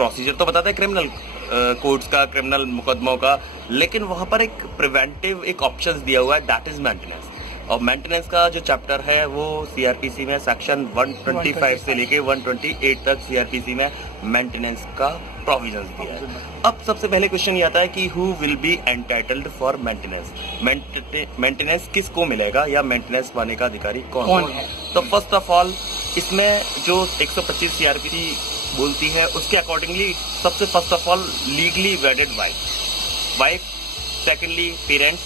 Procedure तो बताता है क्रिमिनल कोर्ट्स का, क्रिमिनल मुकदमों का, लेकिन वहाँ पर एक प्रिवेंटिव एक ऑप्शन दिया हुआ है, दैट इज मेंटेनेंस। और मेंटेनेंस का जो चैप्टर है वो सीआरपीसी में सेक्शन 125 से लेके 128 तक सीआरपीसी में मेंटेनेंस का प्रोविजन दिया है। अब सबसे पहले क्वेश्चन ये आता है कि who will be entitled for maintenance, maintenance किसको मिलेगा या मेंटेनेंस पाने का अधिकारी कौन है। तो फर्स्ट ऑफ ऑल इसमें जो 125 सीआरपीसी बोलती है उसके अकॉर्डिंगली सबसे first of all legally वेडेड wife, secondly parents,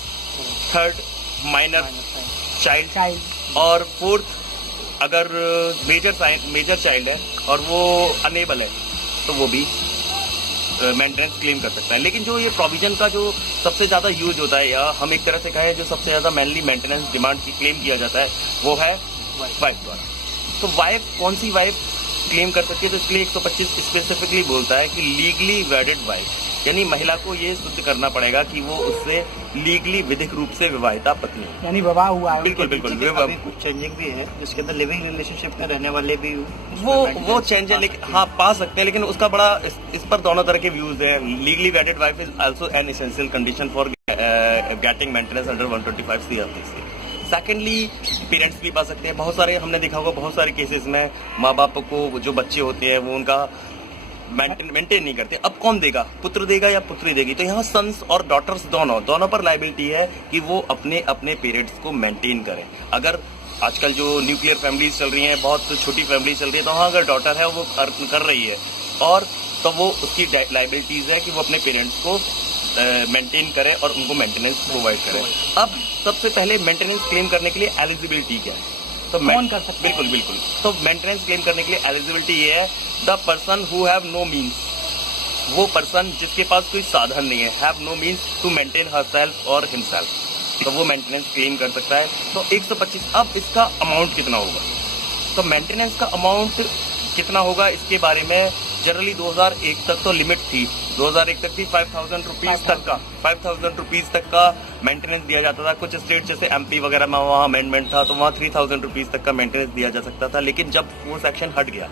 third minor child, और फोर्थ अगर मेजर चाइल्ड है और वो अनेबल है तो वो भी मेंटेनेंस क्लेम कर सकता है। लेकिन जो ये प्रोविजन का जो सबसे ज़्यादा यूज होता है, या हम एक तरह से कहें जो सबसे ज़्यादा मेनली मेंटेनेंस डिमांड क्लेम किया जाता है, वो है वाइफ द्वारा। तो वाइफ, कौन सी वाइफ क्लेम कर सकती है? तो इसके लिए 125 स्पेसिफिकली बोलता है कि लीगली वेडेड वाइफ, यानी महिला को ये सिद्ध करना पड़ेगा कि वो उससे लीगली विधिक रूप से विवाहिता पत्नी है, यानी विवाह हुआ है। बिल्कुल बिल्कुल। कुछ चेंजिंग भी है जिसके अंदर लिविंग रिलेशनशिप में रहने वाले भी वो चेंज है, लेकिन हाँ पा सकते हैं, लेकिन उसका बड़ा इस पर दोनों तरह के व्यूज हैं। Legally वेडेड wife is also an essential condition for getting maintenance under 125 CrPC. Secondly parents भी पा सकते हैं। बहुत सारे हमने देखा होगा, बहुत सारे केसेस में माँ बाप को जो बच्चे होते हैं वो उनका मेंटेन नहीं करते। अब कौन देगा? पुत्र देगा या पुत्री देगी? तो यहाँ सन्स और डॉटर्स दोनों पर लायबिलिटी है कि वो अपने अपने पेरेंट्स को मेंटेन करें। अगर आजकल जो न्यूक्लियर फैमिलीज चल रही हैं, बहुत छोटी फैमिली चल रही है, तो वहाँ अगर डॉटर है वो कर रही है, और तो वो उसकी लायबिलिटीज है कि वो अपने पेरेंट्स को मेंटेन करे और उनको मेंटेनेंस प्रोवाइड करे। अब सबसे पहले मेंटेनेंस क्लेम करने के लिए एलिजिबिलिटी क्या है? तो कौन कर सकता है? बिल्कुल। तो मेंटेनेंस क्लेम करने के लिए एलिजिबिलिटी ये है, the person who have no means, वो पर्सन जिसके पास कोई साधन नहीं है, have no means to maintain herself और हिमसेल्फ, तो वो मेंटेनेंस क्लेम कर सकता है। तो 125। अब इसका अमाउंट कितना होगा? तो मेंटेनेंस का अमाउंट कितना होगा इसके बारे में जनरली 2001 तक तो लिमिट थी, 2001 तक थी 5,000 रुपीज तक का, 5,000 रुपीज तक का मेंटेनेंस दिया जाता था। कुछ स्टेट जैसे एमपी वगैरह में वहाँ अमेंडमेंट था तो वहाँ 3,000 रुपीज तक का मेंटेनेंस दिया जा सकता था। लेकिन जब वो सेक्शन हट गया,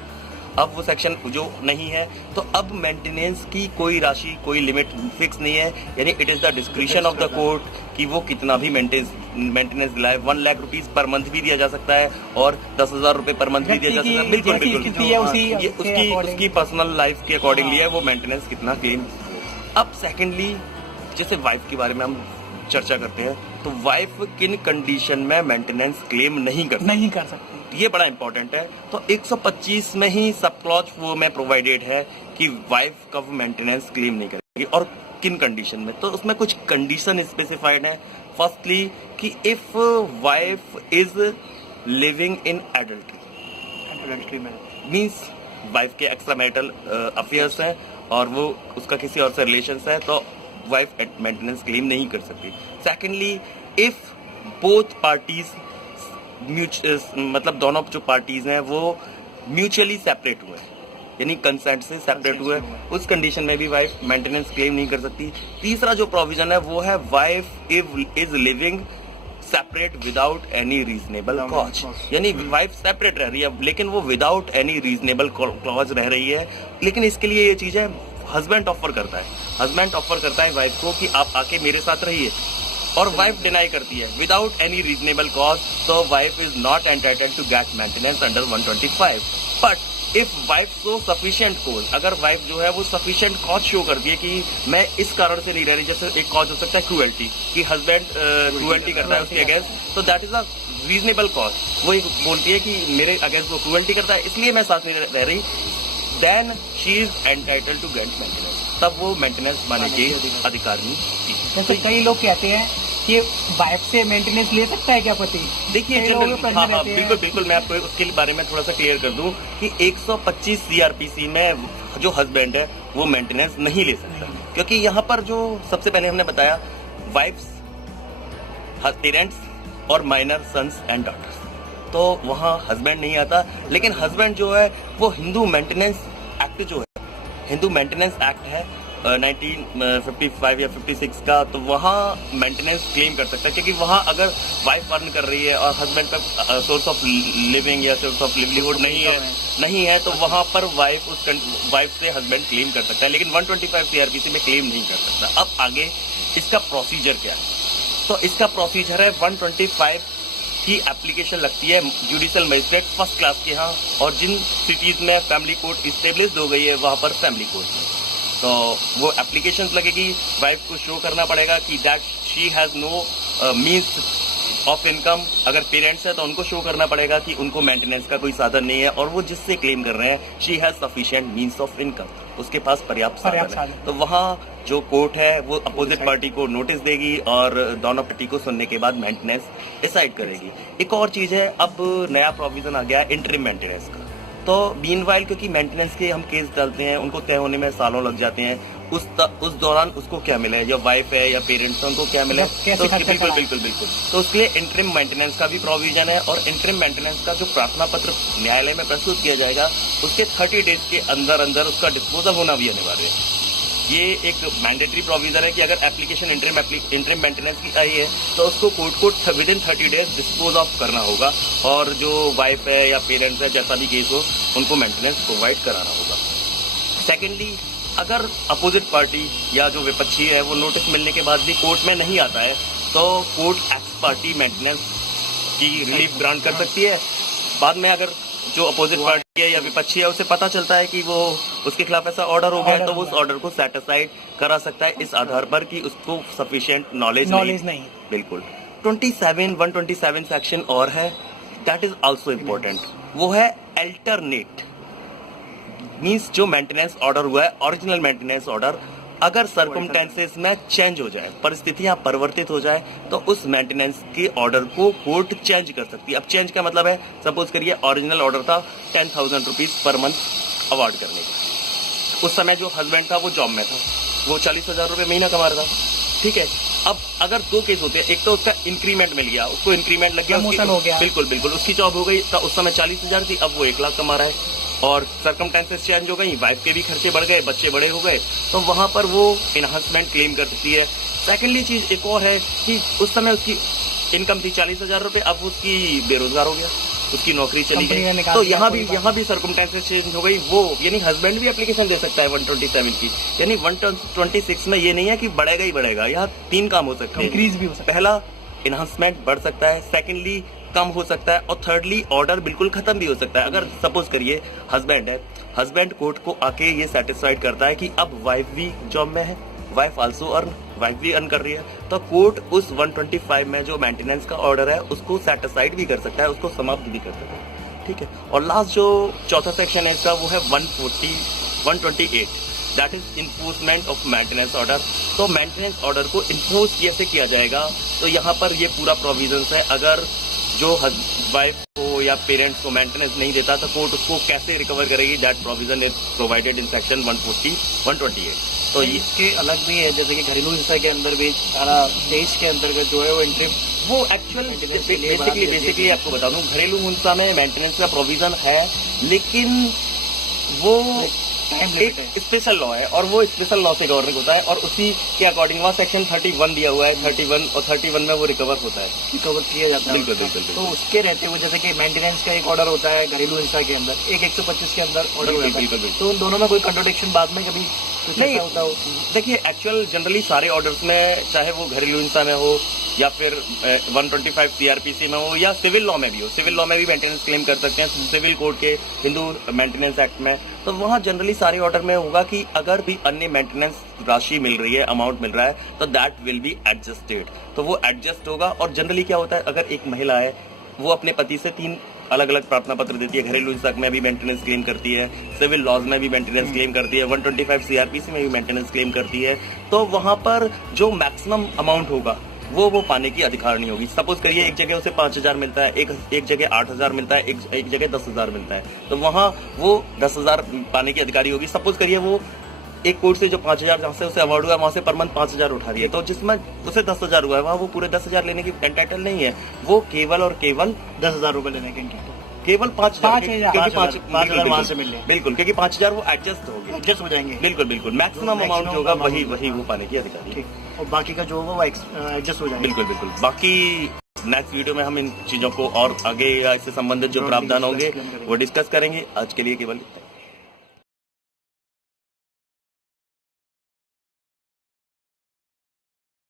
अब वो सेक्शन जो नहीं है, तो अब मेंटेनेंस की कोई राशि, कोई लिमिट फिक्स नहीं है, यानी it is the discretion of the court कि वो कितना भी मेंटेनेंस दिलाए। 1 लाख रुपीज पर मंथ भी दिया जा सकता है और 10,000 रुपए पर मंथ भी दिया जा सकता है। बिल्कुल उसकी पर्सनल लाइफ के अकॉर्डिंगली है वो मेंटेनेंस कितना क्लेम। अब सेकेंडली जैसे वाइफ के बारे में हम चर्चा करते हैं, तो वाइफ किन कंडीशन में मेंटेनेंस क्लेम नहीं कर सकती, ये बड़ा इंपॉर्टेंट है। तो 125 में ही सब क्लॉज वो में प्रोवाइडेड है कि वाइफ कब मेंटेनेंस क्लेम नहीं करेगी और किन कंडीशन में। तो उसमें कुछ कंडीशन स्पेसिफाइड है। फर्स्टली कि if wife is living in adultery means wife के एक्स्ट्रा मैरिटल अफेयर्स हैं और वो उसका किसी और से रिलेशन है, तो वाइफ मेंटेनेंस क्लेम नहीं कर सकती। सेकेंडली इफ बोथ पार्टीज मतलब दोनों जो पार्टीज हैं वो म्यूचुअली सेपरेट हुए, यानी कंसेंट से सेपरेट हुए, उस कंडीशन में भी वाइफ मेंटेनेंस क्लेम नहीं कर सकती। तीसरा जो प्रोविजन है वो है wife is living separate without any reasonable cause, यानी वाइफ सेपरेट रह रही है लेकिन वो विदाउट एनी रीजनेबल क्लॉज रह रही है। लेकिन इसके लिए ये चीज है, हस्बैंड ऑफर करता है वाइफ को कि आप आके मेरे साथ रहिए, और वाइफ डिनाई करती है विदाउट एनी रीजनेबल कॉज, तो wife is not entitled to get maintenance under 125। But if wife show sufficient cause, अगर वाइफ जो है वो सफिशिएंट कॉज शो कर दिए कि मैं इस कारण से नहीं रह रही, जैसे एक कॉज हो सकता है क्रूएल्टी, कि हस्बैंड क्रूएल्टी करता है उसके अगेंस्ट, तो that is a reasonable cause. वो एक बोलती है कि मेरे अगेंस्ट वो क्रूएल्टी करता है इसलिए मैं साथ नहीं रह रही, then she is entitled to get maintenance, तब वो मेंटेनेंस पाने की अधिकारी थी। जैसे कई लोग कहते हैं कि वाइफ से मेंटेनेंस ले सकता है क्या पति? देखिए बिल्कुल मैं आपको उसके बारे में थोड़ा सा क्लियर कर दूं कि 125 सीआरपीसी में जो हस्बैंड है वो मेंटेनेंस नहीं ले सकता, क्योंकि यहाँ पर जो सबसे पहले हमने बताया वाइफ्स, पेरेंट्स और माइनर सन्स एंड डॉटर्स, तो वहाँ हस्बैंड नहीं आता। लेकिन हस्बैंड जो है वो हिंदू मेंटेनेंस एक्ट है 1955 या 56 का, तो वहाँ मेंटेनेंस क्लेम कर सकता है, क्योंकि वहाँ अगर वाइफ अर्न कर रही है और हस्बैंड का सोर्स ऑफ लिविंग या सोर्स ऑफ लिवलीहुड नहीं है, तो वहाँ पर वाइफ से हस्बैंड क्लेम कर सकता है, लेकिन 125 सीआरपीसी में क्लेम नहीं कर सकता। अब आगे इसका प्रोसीजर क्या है? तो इसका प्रोसीजर है 125 की एप्लीकेशन लगती है जुडिशियल मजिस्ट्रेट फर्स्ट क्लास के यहाँ, और जिन सिटीज में फैमिली कोर्ट इस्टेब्लिश हो गई है वहाँ पर फैमिली कोर्ट में, तो वो एप्लीकेशन लगेगी। वाइफ को शो करना पड़ेगा कि that she has no means of income. अगर पेरेंट्स है तो उनको शो करना पड़ेगा कि उनको मेंटेनेंस का कोई साधन नहीं है, और वो जिससे क्लेम कर रहे हैं she has sufficient means of income, उसके पास पर्याप्त साधन है। तो वहाँ जो कोर्ट है वो अपोजिट पार्टी को नोटिस देगी और दोनों पार्टी को सुनने के बाद मेंटेनेंस डिसाइड करेगी। एक और चीज है, अब नया प्रोविजन आ गया इंटरिम मेंटेनेंस का। तो मीनवाइल क्योंकि मेंटेनेंस के हम केस डालते हैं, उनको तय होने में सालों लग जाते हैं, उस दौरान उसको क्या मिले, या वाइफ है या पेरेंट्स है उनको क्या मिले, तो उसके बिल्कुल तो उसके लिए इंटरिम मेंटेनेंस का भी प्रोविजन है। और इंटरिम मेंटेनेंस का जो प्रार्थना पत्र न्यायालय में प्रस्तुत किया जाएगा उसके 30 डेज के अंदर उसका डिस्पोजल होना भी अनिवार्य है। ये एक मैंडेटरी प्रोविजन है कि अगर एप्लीकेशन इंटरिम मेंटेनेंस की आई है तो उसको कोर्ट को with in 30 days dispose of करना होगा, और जो वाइफ है या पेरेंट्स है जैसा भी केस हो उनको मेंटेनेंस प्रोवाइड कराना होगा। सेकेंडली, अगर अपोजिट पार्टी या जो विपक्षी है वो नोटिस मिलने के बाद भी कोर्ट में नहीं आता है तो कोर्ट एक्स पार्टी मेंटेनेंस की रिलीफ ग्रांट कर सकती है। बाद में अगर जो अपोजिट पार्टी है या विपक्षी है उसे पता चलता है कि वो उसके खिलाफ ऐसा ऑर्डर हो गया है तो वो उस ऑर्डर को सेटिस्फाइड करा सकता है इस आधार पर कि उसको सफिशिएंट नॉलेज नहीं। बिल्कुल। 127 सेक्शन और है, दैट इज आल्सो इम्पोर्टेंट। वो है अल्टरनेट, मीन्स जो मेंटेनेंस ऑर्डर हुआ है ओरिजिनल मेंटेनेंस ऑर्डर अगर सर्कमस्टेंसेस में चेंज हो जाए, परिस्थितियां परिवर्तित हो जाए, तो उस मेंटेनेंस के ऑर्डर को कोर्ट चेंज कर सकती है। अब चेंज का मतलब है, सपोज करिए ओरिजिनल ऑर्डर था 10,000 रुपीज पर मंथ अवार्ड करने का, उस समय जो हस्बैंड था वो जॉब में था, वो 40,000 रुपये महीना कमा रहा था, ठीक है। अब अगर दो केस होते हैं, एक तो उसका इंक्रीमेंट मिल गया, उसको इंक्रीमेंट लग गया, बिल्कुल उसकी जॉब हो गई, तो उस समय 40,000 थी, अब वो 1 लाख कमा रहा है, और सर्कमस्टेंसेस चेंज हो गई, वाइफ के भी खर्चे बढ़ गए, बच्चे बड़े हो गए, तो वहां पर वो इनहांसमेंट क्लेम कर सकती है। सेकेंडली चीज एक और है कि उस समय उसकी इनकम थी 40,000 रुपए, अब उसकी बेरोजगार हो गया, उसकी नौकरी चली गई, तो यहाँ भी सर्कमस्टेंसेस चेंज हो गई, वो यानी हस्बैंड भी एप्लीकेशन दे सकता है 127 की। यानी 126 में ये नहीं है कि बढ़ेगा ही बढ़ेगा, यहाँ 3 काम हो सकते हैं। पहला, इनहांसमेंट बढ़ सकता है, सेकेंडली कम हो सकता है, और थर्डली ऑर्डर बिल्कुल खत्म भी हो सकता है। अगर सपोज करिए हस्बैंड है, हस्बैंड कोर्ट को आके ये सेटिस्फाइड करता है कि अब वाइफ भी जॉब में है, वाइफ आल्सो अर्न, वाइफ भी अर्न कर रही है, तो कोर्ट उस 125 में जो मेंटेनेंस का ऑर्डर है उसको सेटिस्फाइड भी कर सकता है, उसको समाप्त भी कर सकता है, ठीक है। और लास्ट जो चौथा सेक्शन है इसका वो है 128, that is enforcement of maintenance order. तो मेंटेनेंस ऑर्डर को इन्फोर्स कैसे किया जाएगा, तो यहाँ पर ये पूरा प्रोविजन है। अगर जो वाइफ को या पेरेंट्स को मेंटेनेंस नहीं देता तो कोर्ट उसको कैसे रिकवर करेगी, that provision is provided in section 128। तो इसके अलग भी है, जैसे कि घरेलू हिंसा के अंदर भी धारा 23 के अंतर्गत जो है वो इंटरिम, वो एक्चुअल बेसिकली आपको बता दूं, घरेलू हिंसा में मेंटेनेंस का प्रोविजन है, लेकिन वो एक स्पेशल लॉ है और वो स्पेशल लॉ से गवर्निंग होता है, और उसी के अकॉर्डिंग वहाँ सेक्शन 31 दिया हुआ है, 31 में वो रिकवर होता है, रिकवर किया जाता है। बिल्कुल। तो उसके रहते हुए जैसे कि मेंटेनेंस का एक ऑर्डर होता है घरेलू हिंसा के अंदर, एक 125 के अंदर ऑर्डर होता है, तो उन दोनों में कोई कंट्रोडिक्शन बाद में कभी नहीं होता हो? देखिए, एक्चुअल जनरली सारे ऑर्डर्स में, चाहे वो घरेलू हिंसा में हो या फिर 125 सीआरपीसी में हो या सिविल लॉ में भी हो, सिविल लॉ में भी मेंटेनेंस क्लेम कर सकते हैं सिविल कोड के हिंदू मेंटेनेंस एक्ट में, तो वहाँ जनरली सारे ऑर्डर में होगा कि अगर भी अन्य मेंटेनेंस राशि मिल रही है, अमाउंट मिल रहा है, तो दैट विल बी एडजस्टेड, तो वो एडजस्ट होगा। और जनरली क्या होता है, अगर एक महिला है वो अपने पति से 3 अलग अलग प्रार्थना पत्र देती है, घरेलू हिंसा में भी मेंटेनेंस क्लेम करती है, सिविल लॉज में भी मेंटेनेंस क्लेम करती है, 125 सीआरपीसी में भी मेंटेनेंस क्लेम करती है, तो वहां पर जो मैक्सिमम अमाउंट होगा वो पाने की अधिकारिणी होगी। सपोज करिए एक जगह उसे 5,000 मिलता है, एक जगह 8,000 मिलता है, एक जगह 10,000 मिलता है, तो वहां वो 10,000 पाने की अधिकारी होगी। सपोज करिए वो एक कोर्ट से जो 5,000 जहाँ से उसे अवार्ड हुआ वहां से पर मंथ 5,000 उठा रही है, तो जिसमें उसे 10,000 हुआ है वहां वो पूरे 10,000 लेने की एंटाइटल नहीं है, वो केवल और केवल 10,000 रुपए लेने के केवल 5,000 5,000 क्योंकि 5,000 वहाँ से मिल रहे हैं। बिल्कुल, क्योंकि 5,000 वो एडजस्ट हो गए। एडजस्ट हो जाएंगे। बिल्कुल बिल्कुल, मैक्सिमम अमाउंट जो होगा वही वो पाने की अधिकारी। ठीक, और बाकी का जो होगा वो एडजस्ट हो जाएंगे। बिल्कुल बिल्कुल, बाकी नेक्स्ट वीडियो में हम इन चीजों को और आगे इससे संबंधित जो प्रावधान होंगे वो डिस्कस करेंगे। आज के लिए केवल